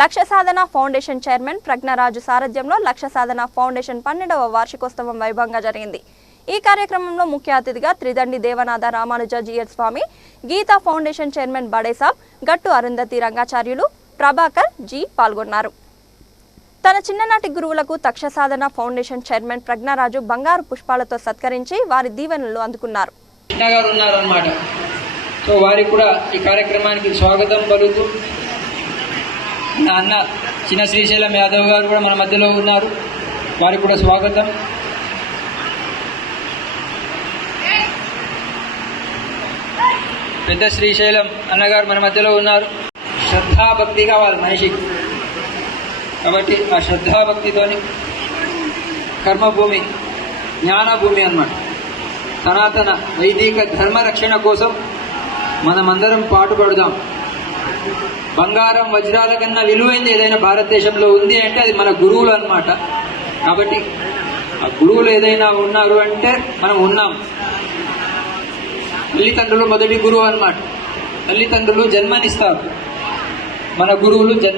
లక్ష సాధన foundation chairman ప్రజ్ఞరాజు సారథ్యంలో లక్ష సాధన foundation పన్నెండవ వార్షికోత్సవం వైభవంగా జరిగింది. ఈ కార్యక్రమంలో ముఖ్య అతిథిగా త్రిదండి దేవనాథ రామానుజ జిఎల్ Swami Gita foundation chairman Badesab Gattu Arundhati Rangacharyulu Prabhakar G పాల్గొన్నారు. తన చిన్ననాటి గురువులకు తక్ష సాధన ఫౌండేషన్ చైర్మన్ ప్రజ్ఞరాజు బంగారు పుష్పాలతో సత్కరించి వారి దీవెనలు అందుకున్నారు. సో వారికి కూడా ఈ కార్యక్రమానికి స్వాగతం పలుకుతూ నా అన్న చిన్న శ్రీశైలం యాదవ్ గారు కూడా మన మధ్యలో ఉన్నారు. వారికి కూడా స్వాగతం. పెద్ద శ్రీశైలం అన్నగారు మన మధ్యలో ఉన్నారు. శ్రద్ధాభక్తి కావాలి మనిషికి. కాబట్టి ఆ శ్రద్ధాభక్తితోని కర్మభూమి జ్ఞానభూమి అన్నమాట. సనాతన వైదిక ధర్మ రక్షణ కోసం మనమందరం పాటుపడదాం. బంగారం వజ్రాల కన్నా విలువైంది ఏదైనా భారతదేశంలో ఉంది అంటే అది మన గురువులు అనమాట కాబట్టి ఆ గురువులు ఏదైనా ఉన్నారు అంటే మనం ఉన్నాం. తల్లిదండ్రులు మొదటి గురువు అనమాట తల్లిదండ్రులు జన్మనిస్తారు. మన గురువులు జన్మ